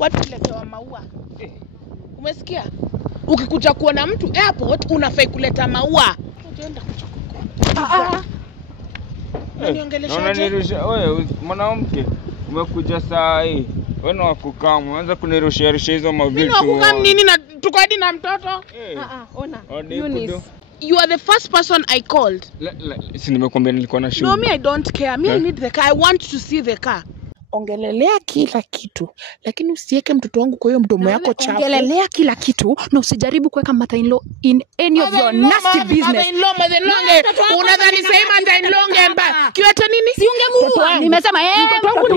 watu letewa maua. Umesikia? Ukikuja kuona mtu airport unafai kuleta maua. Unaenda kuchukua. Unanirusha wewe mwanamke. Umekuja saa hii. Wewe ni wakukamu. Unaanza kunirushia hizo mavitu. Mimi wakukamu nini na tuko hadi na mtoto? Ona. Eunice. You are the first person I called. Si nimekwambia nilikuwa na shughuli. No, me I don't care. Me I need the car. I want to see the car. Ongelelea kila kitu, lakini usiweke mtoto wangu kwa hiyo mdomo yako chafu. Ongelelea kila kitu na usijaribu kuweka mother-in-law in any of your nasty business. Mother-in-law. Unadhani sema mother-in-law ngemba. Kiwete nini? Si ungemuua. Nimesema mtoto wangu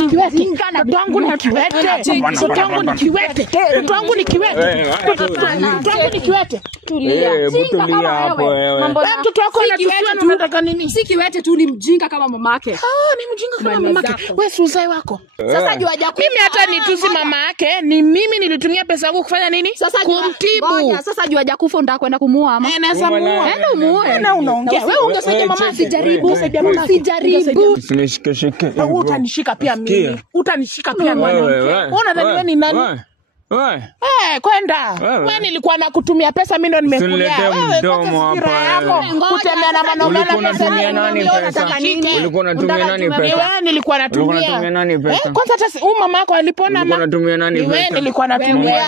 ni kiwete. Mtoto wangu ni kiwete. Mtoto wangu ni kiwete. Mtoto wangu ni kiwete. Mtoto wangu ni kiwete. Tulia. Tulia hapo wewe. Mtoto wako anatusiwa na unataka nini? Si kiwete tu, ni mjinga kama mamake. Ni mjinga kama mamake. Wewe si uzai wako. Sasa jua hajakufa. Mimi hata nitusi mama yake, ni mimi nilitumia pesa yangu kufanya nini? Kumtibu. Sasa jua hajakufa unataka kwenda kumuua ama? Naweza muua. Enda umuue. Na unaongea. Wewe ungesaidia mama sijaribu. Sijaribu. Usinishike. Utanishika pia mimi. Utanishika pia mwanamke. Unadhani wewe ni nani? Kwenda. Wewe nilikuwa nakutumia pesa mimi ndo nimekulia. Wewe mdomo hapa. Kutembea na wanaume na pesa nani pesa? Ulikuwa unatumia nani pesa? Wewe nilikuwa natumia. Nani pesa? Kwanza hata mama yako alipona ulikuwa unatumia nani pesa? Wewe nilikuwa natumia.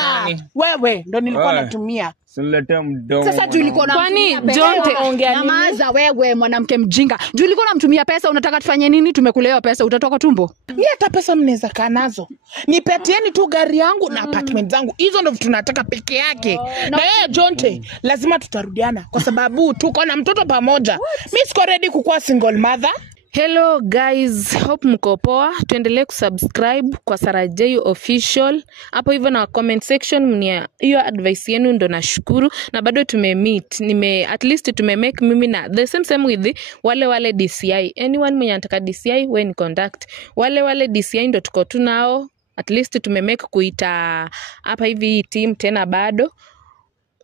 Wewe ndo nilikuwa natumia. Sinilete mdomo. Sasa juu ulikuwa na kwani Jonte nyamaza wewe mwanamke mjinga. Juu ulikuwa unamtumia pesa, unataka tufanye nini? Tumekulewa pesa, utatoka tumbo. Mimi hata pesa mnaweza kaa nazo. Nipetieni tu gari yangu na apartment zangu. Hizo ndo tunataka peke yake. Na wewe Jonte, lazima tutarudiana kwa sababu tuko na mtoto pamoja. Mimi siko ready kukuwa single mother. Hello guys, hope mko poa. Tuendelee kusubscribe kwa Sarah J Official. Hapo hivyo na comment section mnia hiyo advice yenu ndo nashukuru, na bado tumemeet. At least tumemake mimi na the same with wale DCI. Anyone mwenye anataka DCI we ni contact. Wale DCI ndo tuko tu nao. At least tumemake kuita hapa hivi team tena bado.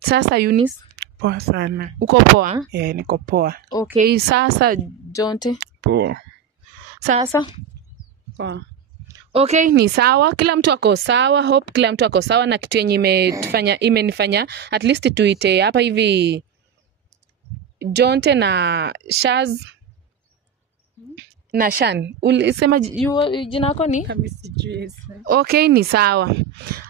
Sasa Eunice, poa sana. Uko poa? Niko poa. Okay, sasa Jonte. Poa. Sasa poa. Okay, ni sawa. Kila mtu ako sawa. Hope kila mtu ako sawa na kitu yenye imenifanya at least tuite hapa hivi Jonte na Shaz na Shan. Ulisema jina lako ni? Okay, ni sawa.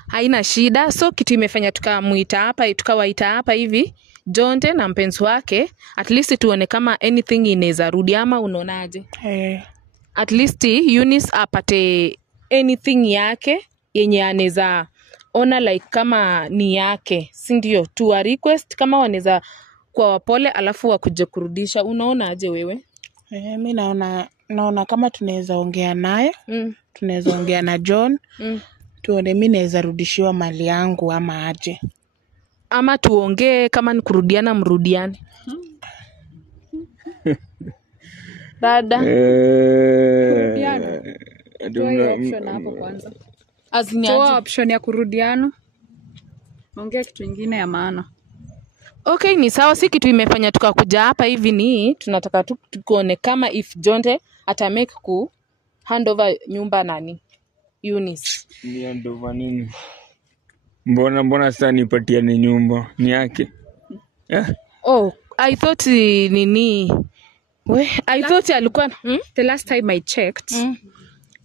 Haina shida. So kitu imefanya tukawaita hapa hivi Jonte na mpenzi wake, at least tuone kama anything inaweza rudi, ama unaonaje? At least Eunice apate anything yake yenye anaweza ona like kama ni yake, si ndio? Tu request kama wanaweza kwa wapole alafu wakuje kurudisha. Unaonaje wewe? Mimi naona kama tunaweza ongea naye. Tunaweza ongea na John. Tuone mimi naweza rudishiwa mali yangu ama aje. Ama tuongee kama ni kurudiana mrudiane. Dada. Option hapo kwanza. Toa option ya kurudiana. Ongea kitu kingine ya maana. Okay, ni sawa. Si kitu imefanya tukakuja hapa hivi, ni tunataka tu tuone kama if Jonte atamake ku handover nyumba nani Eunice. Ni handover nini? Mbona sasa nipatia ni nyumba ni yake? Oh, I thought nini? I thought alikuwa the last time I checked.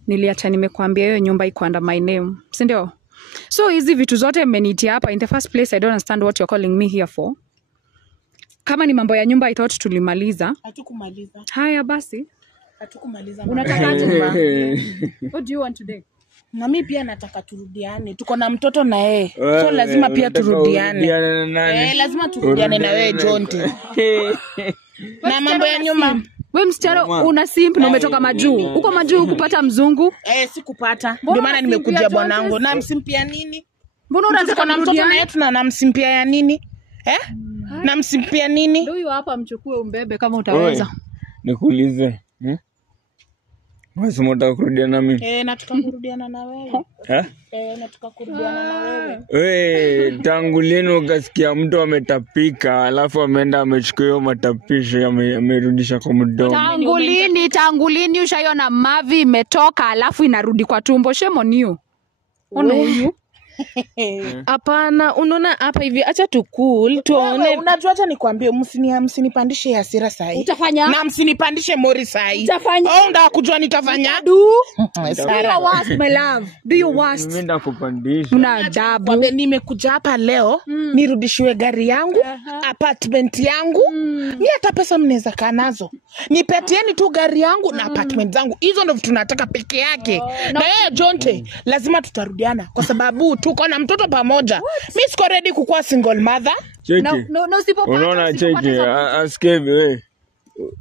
Niliacha nimekuambia hiyo nyumba iko under my name, si ndio? So hizi vitu zote mmenitia hapa. In the first place I don't understand what you're calling me here for. Kama ni mambo ya nyumba I thought tulimaliza. Hatukumaliza. Haya basi. Hatukumaliza. Unataka what do you want today? Na mimi pia nataka turudiane. Tuko na mtoto na yeye. So lazima pia turudiane. Lazima turudiane na wewe Jonte. Na mambo ya nyumba. Wewe msichana una simp na umetoka majuu. Uko majuu kupata mzungu? Sikupata. Ndio maana nimekuja bwanangu. Na msimpia nini? Mbona unataka na mtoto na yetu na msimpia ya nini? Na msimpia nini? Ndio hapa mchukue umbebe kama utaweza. Nikuulize. Wewe unataka kurudiana na mimi? Nataka kurudiana na wewe. Nataka kurudiana na wewe. Wewe tangu lini ukasikia mtu ametapika alafu ameenda amechukua hiyo matapisho amerudisha kwa mdomo? Tangu lini ushaiona mavi imetoka alafu inarudi kwa tumbo? Shame on you. Ona huyu. Hapana, unaona hapa hivi, acha tu cool tuone. Unajua, acha nikwambie, msinipandishe hasira sahi. Utafanya? Na msinipandishe mori sahi. Utafanya? Ndio kujua nitafanya. Do your worst, my love. Do your worst. Mimi ndakupandisha. Una adabu. Kwambie nimekuja hapa leo nirudishiwe gari yangu, apartment yangu. Ni hata pesa mnaweza kaa nazo. Nipetieni tu gari yangu na apartment zangu. Hizo ndio vitu nataka peke yake. Na yeye Jonte lazima tutarudiana kwa sababu tuko na mtoto pamoja. Mimi siko ready kukuwa single mother. Cheki. No, usipopata. Unaona cheki, askevi wewe.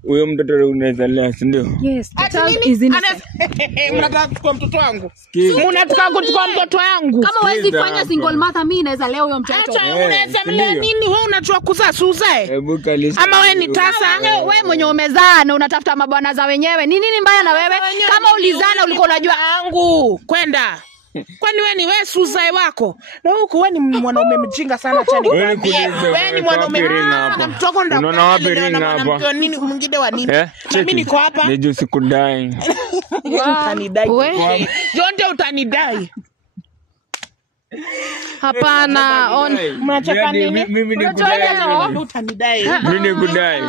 Huyo mtoto unaweza lea, si ndio? Yes, the Ati child nini? is innocent. Mnataka kuchukua mtoto wangu? Sikiza. Mnataka kuchukua mtoto wangu? Kama huwezi Sikiza fanya hapa. single mother, mimi naweza leo huyo mtoto. Acha unaweza mlea sindio? nini? Wewe unajua kuzaa suzae? Hebu kalisa. Ama wewe ni tasa? Wewe mwenye umezaa na unatafuta mabwana za wenyewe. Ni nini mbaya na wewe? Kama ulizana ulikuwa unajua yangu kwenda. Kwani wewe ni wewe suzae wako? Na huko wewe ni mwanaume mjinga sana chani. Wewe kuulize, Wewe ni mwanaume wapi ring hapa? na mtoko ndo. Unaona wapi ring hapa? Nini mwingine wa nini? Eh? Na mimi niko hapa. Ni juu sikudai. Utanidai. We. Jonte utanidai. Hapana, Mnacheka nini? Mimi nikudai. Utanidai. Mimi nikudai.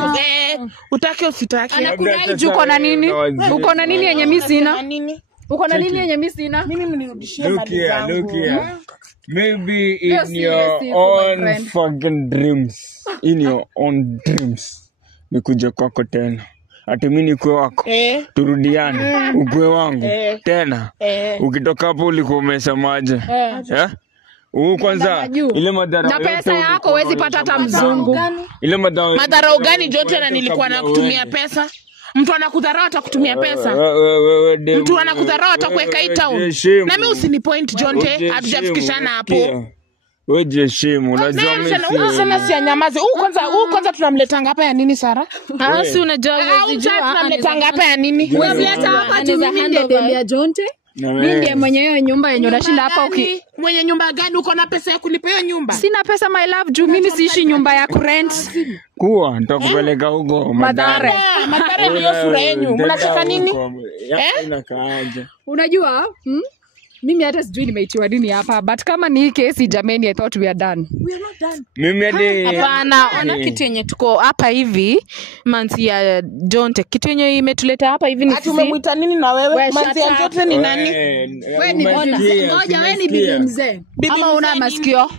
Utake usitake. anakudai juu uko na nini? Uko na nini yenye mimi sina? Nini? Uko na nini yenye mimi sina? Mimi mnirudishie Look mali here, zangu. look here. Maybe Yes, in your yes, my own friend. fucking dreams. In your own dreams. Nikuje kwako tena. Ati mimi nikwe wako. Turudiane. Ukwe wangu. Tena. Ukitoka hapo ulikuwa umesemaje? Kwanza ile madhara. Na pesa yako huwezi pata hata mzungu. Ile madhara. Madharau gani Jonte na nilikuwa nakutumia pesa? Mtu anakudharau atakutumia pesa. Mtu anakudharau atakuweka hii town. Na mimi usinipoint Jonte, hatujafikishana hapo. Wewe jiheshimu, unajua mimi Sana si anyamaze. Kwanza tunamletanga hapa ya nini Sara? si unajua huwezi jua. Tunamletanga hapa ya nini? Unamleta hapa tu mimi ndiye demu ya Jonte. Mimi ndiye mwenye hiyo nyumba yenye unashinda hapa Mwenye nyumba gani uko na pesa ya kulipa hiyo nyumba? Sina pesa my love juu mimi siishi nyumba ya kurent. kuwa nitakupeleka huko Madhare. Madhare ndio sura yenu. Mnataka nini? Inakaaje? Unajua? Mimi hata sijui nimeitiwa nini hapa, but kama ni hii kesi jameni, I thought we are done. We are not done. Mimi hadi Hapana, ona kitu yenye tuko hapa hivi, manzi ya Jonte. Kitu yenye imetuleta hapa hivi ni ati umemwita nini na wewe? Manzi ya Jonte ni nani? Wewe ni ngoja, wewe ni bibi mzee. Ama una masikio?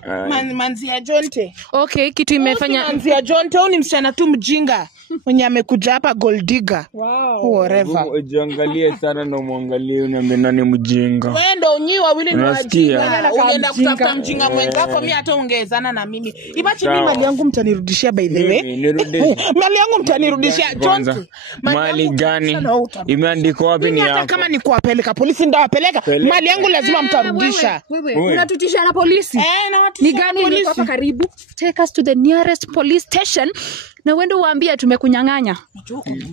Manzi ya Jonte. Okay, kitu imefanya Manzi ya Jonte au ni msichana tu mjinga mwenye amekuja hapa gold digger. Wow. Whatever. ujiangalie sana na muangalie uniambie nani mjinga. Wewe ndio unyi wawili ni Unasikia? wajinga. Unaenda kutafuta mjinga mwenzako, mimi hata ongezana na mimi. Ibachi mimi mali yangu mtanirudishia by the way. Nirudishe. Mali yangu mtanirudishia Kwanza, Jonte. mali gani? Imeandikwa wapi ni Mimi hata yako? kama ni kuwapeleka polisi ndawapeleka. Mali yangu lazima mtarudisha. Wewe unatutisha na polisi? Na watu Ni gani liko hapa karibu? Take us to the nearest police station. Na wende uambie tumekunyang'anya.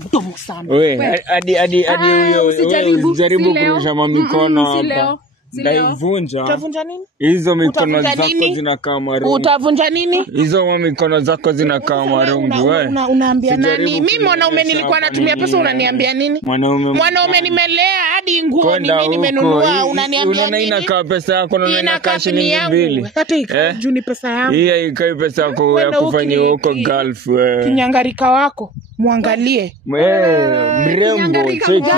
Mdomo sana. Wewe hadi huyo usijaribu, jaribu si leo. kurusha mikono Si hapa. leo. Ndaivunja. Utavunja nini? Hizo mikono Utavunja zako nini? zinakaa marungu. Utavunja nini? Hizo mikono zako zinakaa marungu wewe. Unaambia Sijaribu nani? Mimi mwanaume kunionyesha nilikuwa hapa natumia nini, pesa, unaniambia nini? Mwanaume nimelea hadi nguo Kwenda ni mimi nimenunua, huko. unaniambia Unaona nini? inakaa pesa yako na Inakaa inakaa ni shilingi yangu. 2. Hata ikaa juu ni pesa yangu. Hii haikai pesa yako ya Kwenda huko kufanya ni- huko Gulf wewe. Kinyangarika wako muangalie. Mrembo cheki.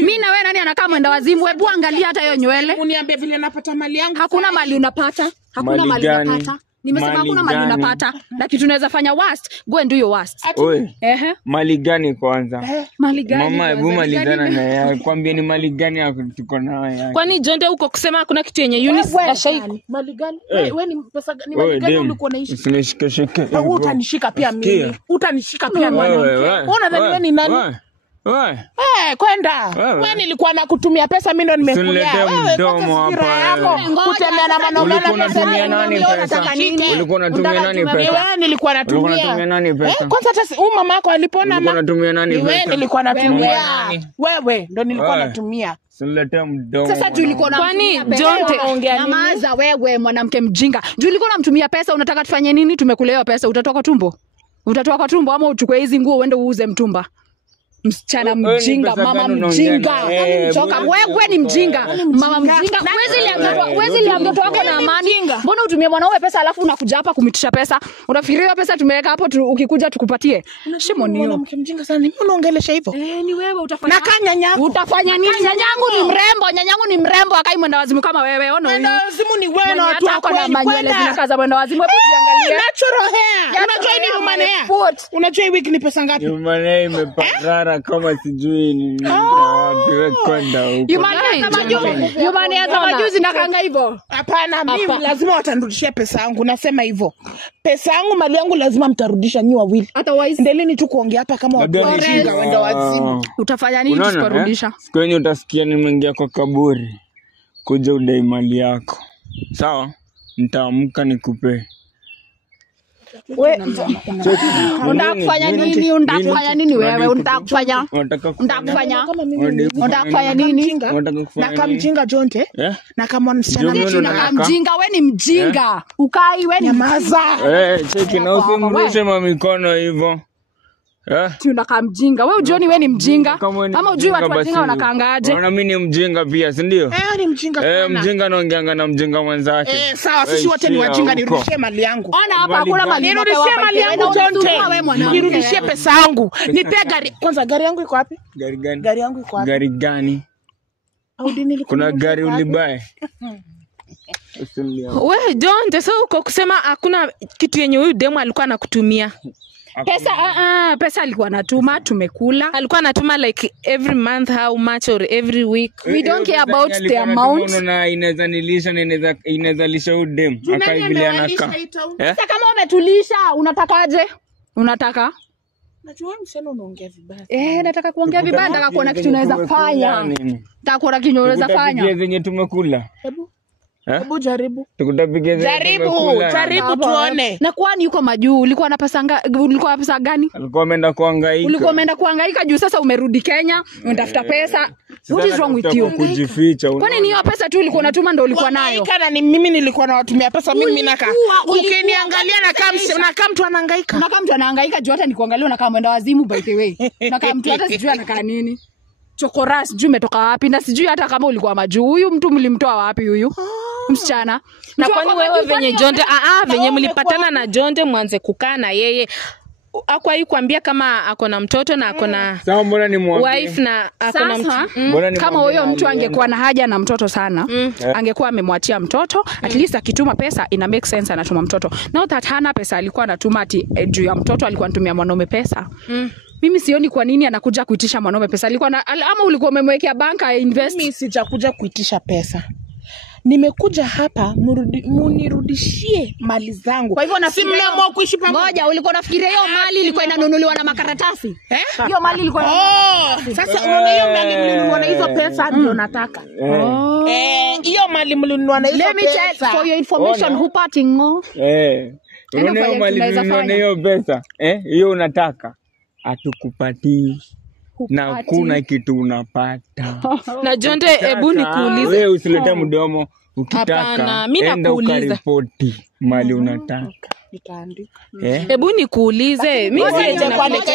Mimi na wewe nani anakaa mwenda wazimu? Hebu angalia hata hiyo nywele. Uniambie vile napata mali yangu. Hakuna mali unapata. Hakuna Mali mali gani? unapata. Nimesema Mali hakuna mali gani? unapata. Lakini tunaweza fanya worst. Go and do your worst. Oe, Ehe. mali gani kwanza? Mali gani? Mama, hebu Mali mali gani? gani na yeye? Kwambie ni mali gani yako tuko nayo? kwani Jonte huko kusema hakuna kitu yenye Eunice ashai. Mali gani? Wewe ni pesa ni Wewe mali gani dem, ulikuwa unaishi? usinishike. Wewe utanishika pia mimi. Sikia. Utanishika pia mwanamke. Unadhani wewe ni nani? Wewe. Kwenda. Wewe. Wewe nilikuwa nakutumia pesa, mimi ndo nimekulia. Usiniletee mdomo hapa, Kutembea na mwanaume Ulikuwa unatumia nani pesa? Ulikuwa unatumia nani pesa? Wewe nilikuwa Ulikuwa natumia. unatumia nani pesa? Kwanza hata mama yako alipona Ulikuwa unatumia nani Wewe pesa? nilikuwa natumia. Nani? Wewe ndo nilikuwa Wewe. natumia. Usiniletee mdomo. Sasa juu ulikuwa Kwani unamtumia Jonte pesa. unaongea nini? Nyamaza wewe mwanamke mjinga. Juu ulikuwa unamtumia pesa, unataka tufanye nini? Tumekulea hiyo pesa, utatoka tumbo? Utatoka kwa tumbo ama uchukue hizi nguo uende uuze mtumba? Msichana mjinga, mama mjinga. Choka wewe ni mjinga. Mama mjinga. Wewe mtoto wako na amani. Mbona utumie mwanaume pesa alafu unakuja hapa kumitisha pesa? Unafikiria hiyo pesa tumeweka hapo ukikuja tukupatie? Shimo ni hiyo. Mjinga sana. Mimi unaongelesha hivyo? Ni wewe utafanya. Na kanyanyako. Utafanya nini? Nyanyangu ni mrembo akai mwenda wazimu kama wewe. Ona huyu. Mwenda wazimu ni wewe na watu wako na manywele zinakaza mwenda wazimu. Hebu jiangalie. Natural hair. Unajua ni human hair. Unajua hii wiki ni pesa ngapi? Human hair imeparara kama sijui ni wapi kwenda huko. Human hair kama juzi nakanga hivyo. Hapana, mimi lazima watanirudishia pesa yangu. Nasema hivyo. Pesa yangu, mali yangu lazima mtarudisha nyi wawili. Otherwise ndeleni tu kuongea hapa kama watu wajinga wenda wazimu. Utafanya nini tusiporudisha? Siku yenye utasikia nimeingia kwa kaburi, kuja udai mali yako. Sawa? Nitaamka nikupe. Wewe unataka nini? Unataka nini wewe? Unataka nini? Na kama mjinga Jonte? Na kama msichana mjinga, wewe ni mjinga. Ukai wewe ni maza. Cheki na usimrushe mikono hivyo. Tunataka mjinga. Wewe ujioni wewe ni mjinga? Ama ujui watu wajinga wanakaangaje? Unaona mimi ni mjinga pia, si ndio? Ni mjinga sana. Mjinga anaongeanga na mjinga mwenzake. Sawa, sisi wote ni wajinga, nirudishie mali yangu. Ona hapa hakuna mali. Nirudishie mali yangu Jonte. Nirudishie pesa yangu. Nipe gari. Kwanza gari yangu iko wapi? Gari gani? Gari yangu iko wapi? Gari gani? Kuna gari ulibae? Wewe Jonte, so uko kusema hakuna kitu yenye huyu demo alikuwa anakutumia. Pesa alikuwa anatuma, tumekula. Alikuwa anatuma like every month, how much, or every week? We don't care about the amount. Na inaweza nilisha na inaweza lisha udem akaivile anaka. Sasa kama umetulisha unatakaje? Unataka? Najua msema unaongea vibaya. Nataka kuongea vibaya, nataka kuona kitu unaweza fanya. Nataka kuona kitu unaweza fanya. Tukupigie zenye tumekula. Hebu jaribu. Tukupigie zenye tumekula. Jaribu tuone. Na kwani yuko majuu, ulikuwa na pesa gani? Alikuwa ameenda kuhangaika. Ulikuwa umeenda kuhangaika juu sasa umerudi Kenya, unatafuta pesa. What is wrong with you? Kujificha. Kwani ni hiyo pesa tu ulikuwa unatuma ndio ulikuwa nayo? Kana ni mimi nilikuwa nawatumia pesa mimi naka. Ukiniangalia na kama mtu anahangaika. Na kama mtu anahangaika juu hata nikuangalia na kama mwenda wazimu by the way. Na kama mtu hata sijui anakaa nini. Chokora sijui umetoka wapi na sijui hata kama ulikuwa majuu. Huyu mtu mlimtoa wapi huyu? Msichana. Na kwani wewe venye Jonte venye mlipatana na Jonte mwanze kukaa na yeye akwa kuambia kama ako na mtoto na ako na wife na ako na mtoto. Kama huyo mtu angekuwa na haja na mtoto sana, angekuwa amemwachia mtoto, at least akituma pesa ina make sense anatuma mtoto. Now that hana pesa alikuwa anatuma ati juu ya mtoto, alikuwa anatumia mwanaume pesa. Mimi sioni kwa nini anakuja kuitisha mwanaume pesa. Alikuwa ama ulikuwa umemwekea banka invest? Mimi sijakuja kuitisha pesa. Nimekuja hapa munirudishie mali zangu. Kwa hivyo na si mmeamua kuishi pamoja. Ngoja, ulikuwa unafikiria hiyo mali ilikuwa inanunuliwa na makaratasi? Hiyo mali ilikuwa sasa unaona hiyo mali mlinunua na hizo pesa ndio nataka. Hiyo mali mlinunua na hizo pesa. Let me tell for your information who parting unaona hiyo mali mlinunua na hiyo pesa hiyo unataka atukupatii. Na kuna kitu unapata. Na Jonte, hebu nikuulize. Wewe usilete mdomo ukitaka. Enda ukaripoti mali unataka. Nitaandika. Hebu nikuulize. Mimi sijaje kwa ngoja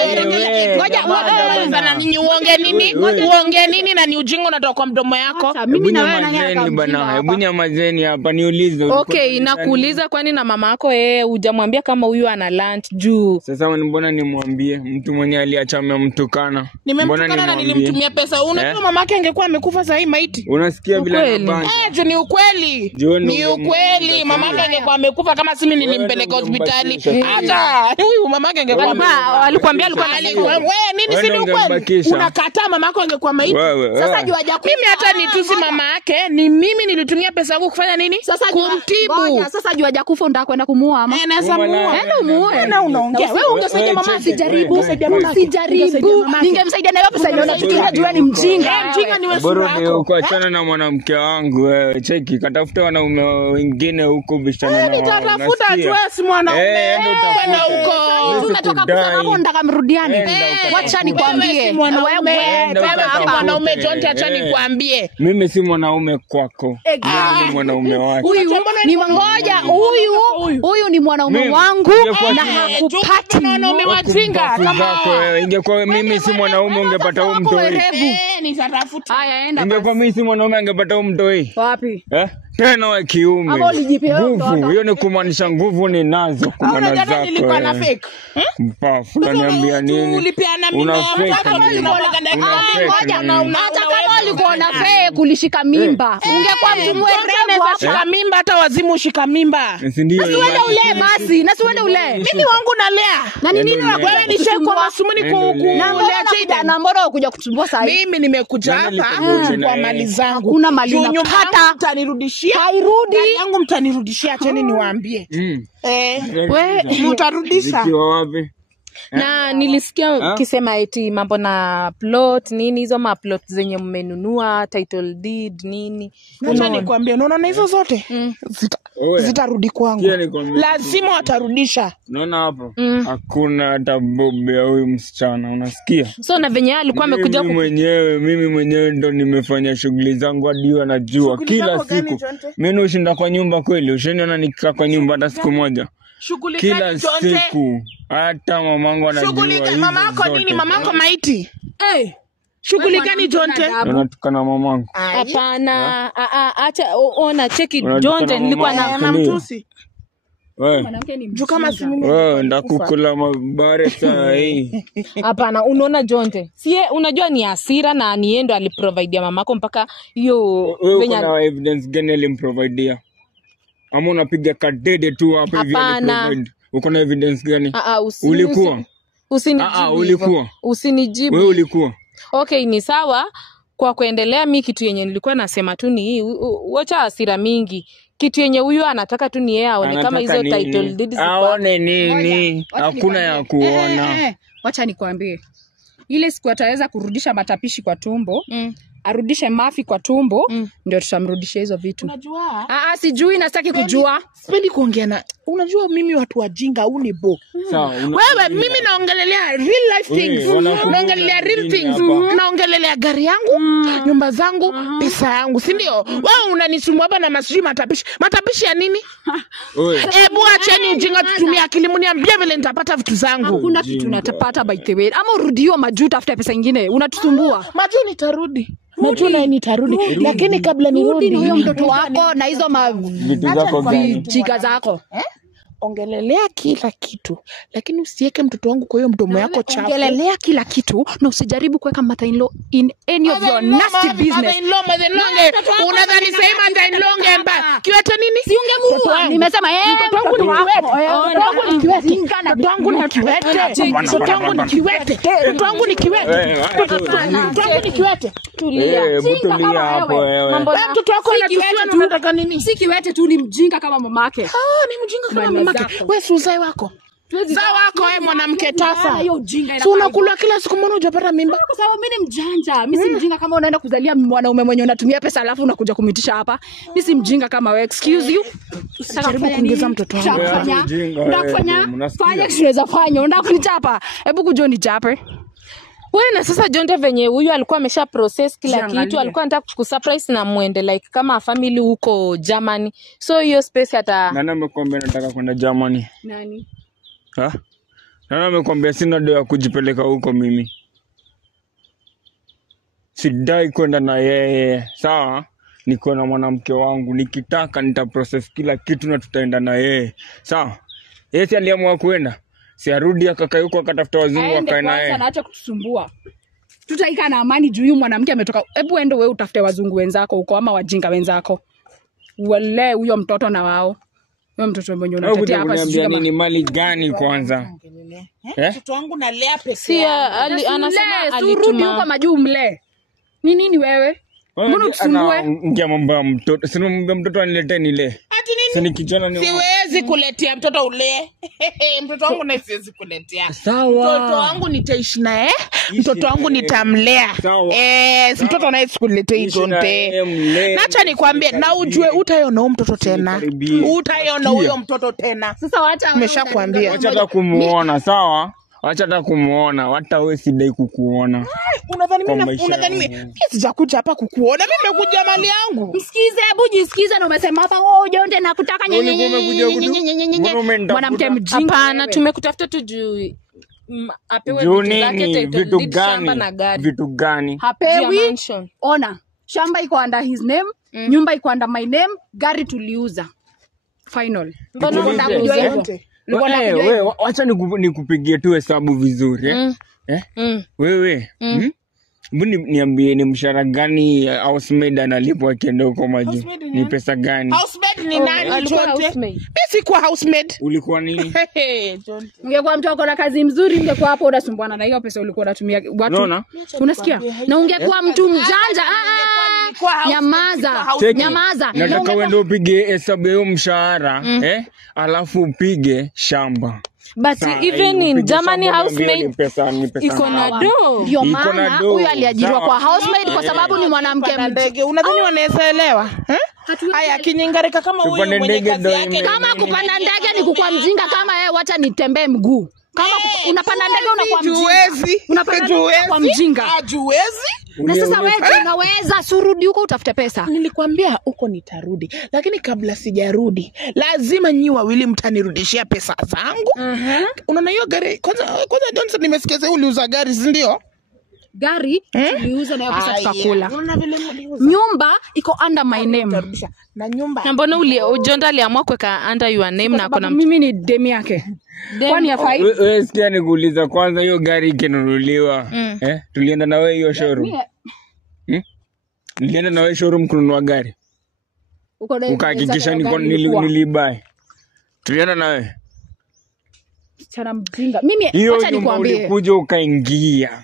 sana nini uongee nini na ni ujinga unatoka kwa mdomo yako. Mimi na wewe nani bana? Hebu nyamazeni hapa niulize. Okay, nakuuliza kwani na mama yako hujamwambia kama huyu ana lunch juu? Sasa mbona nimwambie mtu mwenye aliacha amemtukana? Nimemtukana na nilimtumia pesa. Unajua mama yake angekuwa amekufa sasa hii maiti. Unasikia bila bana? Ni ukweli. Ni ukweli. Mama yake angekuwa amekufa kama simi nilimpeleka hospitali. Acha huyu mama yake angekuwa alikwambia alikuwa wewe nini si ni ukweli? Unakataa mama yako angekuwa maiti. Sasa jua mimi hata nitusi mama yake, ni mimi nilitumia pesa yangu kufanya nini? Kumtibu. Sasa jua hajakufa unataka kwenda kumuua ama? Naweza muua. Enda umuue. Na unaongea. Wewe ungesaidia mama sijaribu. Ningemsaidia na hiyo pesa unafikiria jua ni mjinga. Mjinga ni wewe. Bora ni kuachana na mwanamke wangu wewe. Cheki katafuta wanaume wengine huko bishana na. Nitatafuta tu si mwanaume. Kwenda huko. Tunatoka kusema hapo nataka mrudiane. Wacha nikwambie. Wewe mwanaume Jonte, acha nikwambie. Mimi si mwanaume kwako. Mimi mwanaume wako. Huyu ni ngoja huyu ni mwanaume wangu na hakupati mwanaume wajinga kama ingekuwa mimi si mwanaume ungepata huyu mtu. nitatafuta. Haya, enda basi. Ingekuwa mimi si mwanaume angepata mtoi. Wapi? Tena wa kiume. Ama ulijipea Nguvu, hiyo ni kumaanisha nguvu ninazo kwa maana zako. Unajua nilikuwa na fake. Mpafu, unaniambia nini? Ulipeana mimba. Una fake. Hata kama ulikuwa na fake kulishika mimba. Ungekuwa mtu mwerevu shika mimba, hata wazimu ushika mimba. Si ndio? Uende ule basi, na siende ule. Mimi wangu nalea. Na ni nini Wewe ni sheko masumuni kulea Jayden. na mbona ukuja kutumbua sasa? Mimi nimekuja hapa kwa mali zangu. Kuna mali unapata. Mtanirudishia. Hairudi. Gari yangu mtanirudishia, acheni niwaambie. We Mtarudisha. Zikiwa wapi? na nilisikia ukisema eti mambo na plot nini, hizo maplot zenye mmenunua, title deed nini. Acha nikwambie, unaona hizo zote zitarudi kwangu. Lazima watarudisha. Unaona hapo? Hakuna hata bobe ya huyu msichana, unasikia? So na venye alikuwa amekuja mimi mwenyewe ndo nimefanya shughuli zangu hadi anajua kila siku. Mimi ushinda kwa nyumba kweli? Ushaniona nikaa kwa nyumba hata siku moja? Kila siku. Hata mamangu anajua. Shughuli mama yako nini? Mama yako maiti. Shughuli gani Jonte? Unatukana mamangu? Hapana, acha ona cheki Jonte, nilikuwa na mtusi. Wewe kama si mimi ndakukula mabare saa hii. Hapana, unaona Jonte, sie unajua ni hasira na niendo aliprovide mamako mpaka hiyo venye na evidence gani alimprovidea? Ama unapiga kadede tu hapa hivi aliprovide? Uko na evidence gani? Ulikuwa? Usinijibu. Ulikuwa? Usinijibu. Wewe ulikuwa? Okay, ni sawa. Kwa kuendelea, mi kitu yenye nilikuwa nasema tu ni hii, wacha hasira mingi. Kitu yenye huyu anataka tu ni yeye aone kama hizo title deeds aone nini. Hakuna ya kuona. Wacha nikwambie. Ile siku ataweza kurudisha matapishi kwa tumbo, arudishe mafi kwa tumbo, ndio tutamrudishia hizo vitu. Unajua? Sijui, nasitaki kujua. Sipendi kuongea na. Unajua mimi watu wajinga unibo. Wewe mimi naongelelea real life things. Naongelelea real things. Naongelelea gari yangu, nyumba zangu, pesa yangu, si ndio? Wewe unanisumbua hapa na masiji matapishi. Matapishi ya nini? Hebu acheni ujinga, tutumie akili, mniambie vile nitapata vitu zangu. Hakuna kitu natapata by the way. Ama urudio majuu tafuta pesa nyingine. Unatusumbua. Majuu nitarudi. Najua nitarudi, lakini kabla nirudi huyo mtoto wako na hizo vitu zako gani? Chiga zako. Ongelelea kila kitu, lakini usiweke mtoto wangu kwa hiyo mdomo yako chafu. Ongelelea kila kitu na usijaribu kuweka mother-in-law in any of your nasty business. Unadhani sema mother-in-law ngemba kiwete nini? Siungemua. Nimesema mtoto wangu ni kiwete. Mtoto wangu ni kiwete. Mtoto wangu ni kiwete. Mtoto wangu ni kiwete. Mtoto wangu ni kiwete. Tulia. Tulia hapo wewe. Mtoto wako anatusiwa na unataka nini? Si kiwete tu, ni mjinga kama mamake. Ni mjinga kama mamake. Wewe si uzai wako. Zao wako wewe mwanamke tasa. Si unakula kila siku, mbona hujapata mimba? Kwa sababu mimi ni mjanja. Mimi si mjinga kama unaenda kuzalia mwanaume mwenye unatumia pesa alafu unakuja kumitisha hapa. Mimi si mjinga kama wewe. Excuse you. Usijaribu kuongeza mtoto wangu. Fanya tunaweza fanya. Unataka kunichapa? Hebu kuja unichape. Wewe na sasa Jonte venye huyu alikuwa amesha process kila kitu, alikuwa anataka kusurprise na muende like kama family huko Germany. So hiyo space hata nani amekwambia nataka kwenda Germany? Nani? Nani amekwambia sina doa kujipeleka huko mimi? Sidai kwenda na yeye. Sawa? Niko na mwanamke wangu, nikitaka nitaprocess kila kitu na tutaenda na yeye. Sawa? Yeye si aliamua kwenda. Si arudi akakaa huko akatafuta wazungu akae naye. Kwanza naacha kutusumbua. Tutaika na amani juu mwanamke ametoka. Hebu ende wewe utafute wazungu wenzako huko ama wajinga wenzako. Wale huyo mtoto na wao. Huyo mtoto mwenye unatetea hapa sijui kama ni mali gani kwanza. Mtoto wangu nalea pesa. Si anasema alirudi huko majuu mle. Ni nini wewe? Mbona usumbue? Ngia mambo ya mtoto. Sina mambo ya mtoto aniletee nile. Ati nini? Sini kijana ni siwezi kuletea mtoto ule. Mtoto wangu na siwezi kuletea. Sawa. Mtoto wangu nitaishi naye. Mtoto wangu nitamlea. Mtoto naye sikuletea Jonte. Acha nikwambie na ujue utaiona huyo mtoto tena. Utaiona huyo mtoto tena. Sasa wacha nimeshakwambia. Acha hata kumuona, sawa? Acha hata kumuona, hata wewe sidai kukuona. Unadhani mimi sijakuja hapa kukuona, mimi nimekuja mali yangu. Msikize, hebu jisikize na umesema hapa Jonte nakutaka mwanamke mjinga. Hapana, tumekutafuta tu juu apewe Juu vitu zake, nini? title Vitu deed, shamba gani? na gari. Vitu gani? Hapewi. Mansion. Ona, shamba iko under his name, nyumba iko under my name, gari tuliuza. Final. Mbona Nikuulize. unakujua hivyo? Jonte, Wewe wacha nikupigie tu hesabu vizuri wewe mbona niambie ni mshahara gani housemaid analipwa akienda huko majuu? Ni pesa gani? housemaid ni nani? alikuwa Jonte, housemaid. mimi sikuwa housemaid. Ulikuwa nini? Jonte, Ungekuwa mtu akona kazi mzuri, ungekuwa hapo unasumbuana na hiyo pesa ulikuwa unatumia watu. Unaona? Unasikia? Na ungekuwa mtu mjanja. Nyamaza. Cheki. Nyamaza. Nataka uende upige hesabu ya hiyo mshahara alafu upige shamba. But even in Germany, housemaid iko na do. Ndio Iko na maana do. huyu aliajiriwa Sawa. kwa housemaid kwa sababu ni mwanamke Kupanda ndege. Unadhani wanaweza elewa? Haya, kinyingarika kama huyu Tupande mwenye ndege kazi ndo yake. kama kupanda ndege ni kukua mjinga kama yeye, wacha nitembee mguu. Kama unapanda ndege unakuwa mjinga. Juwezi. Unapanda ndege unakuwa mjinga. Juwezi. Na sasa wewe unaweza surudi huko utafute pesa. Nilikwambia huko nitarudi, lakini kabla sijarudi lazima nyi wawili mtanirudishia pesa zangu. Unaona hiyo gari kwanza Johnson, nimesikia sasa uliuza gari, si ndio? Gari tuliuza na hiyo pesa tukakula. Unaona vile mliuza. Nyumba iko under my name. Utarudisha. Na nyumba. Na mbona Jonda aliamua kuweka under your name na kuna Mimi ni demi yake. Kwani afai? Wewe sikia nikuuliza kwanza, hiyo gari ikinunuliwa tulienda na wewe hiyo showroom. Nilienda na wewe showroom kununua gari. Ukahakikisha nilibai. Tulienda na wewe. Chana mjinga. Mimi Hiyo acha nyumba nikwambie. ulikuja ukaingia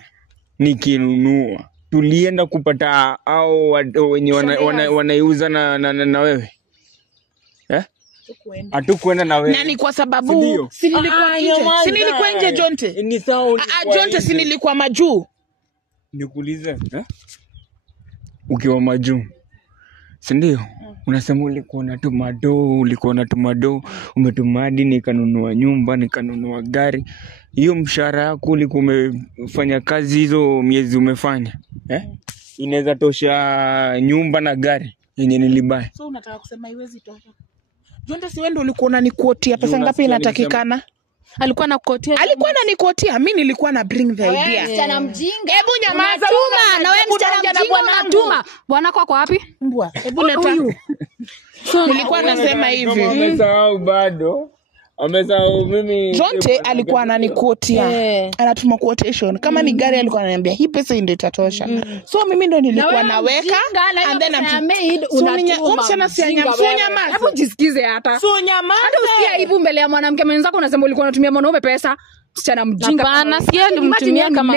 nikinunua. Tulienda kupata au wenye wanaiuza na wewe. Hatukwenda na wewe. Na ni kwa sababu si nilikuwa nje Jonte. Ni sawa. Jonte si nilikuwa majuu. Nikuulize, ukiwa majuu, si ndio? Unasema ulikuwa na tumado, umetuma hadi nikanunua nyumba, nikanunua gari. Hiyo mshahara yako ulikuwa umefanya kazi hizo miezi umefanya, inaweza tosha nyumba na gari yenye nilibai. So unataka kusema haiwezi tosha? Jonte, si wewe ndio ulikuwa unanikuotia pesa ngapi inatakikana? alikuwa anakukotia. Alikuwa ananikotia, mimi nilikuwa na bring the idea. Msichana mjinga. Hebu nyamaza. Na wewe msichana mjinga unatuma. Bwana kwa wapi? Mbwa. Hebu leta. So nilikuwa nasema hivi. Amesahau bado. Amesahau mimi. Jonte alikuwa ananikotia. Anatuma quotation. Kama ni gari alikuwa ananiambia hii pesa ndio itatosha. So mimi ndo nilikuwa naweka and then unatuma. Hebu jisikize hata. So nyamaza. Hata usikia aibu mbele ya mwanamke mwenzako unasema ulikuwa unatumia mwanaume pesa. Msichana mjinga. Hapana, sikia alimtumia kama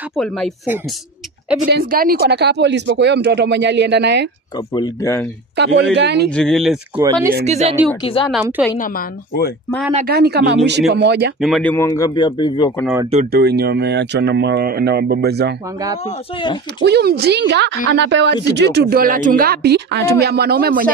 couple my foot. Evidence gani kwa na couple isipokuwa hiyo mtoto mwenye alienda naye? Couple gani? Couple gani? Jigile siku alienda. Kwani sikize hadi ukizaa na mtu haina maana. Wewe. Maana gani kama mwishi pamoja? Ni mademu wangapi hapa hivi wako na watoto wenye wameachwa na baba zao? Wangapi? Huyu mjinga anapewa sijui $2 ngapi anatumia mwanaume mwenye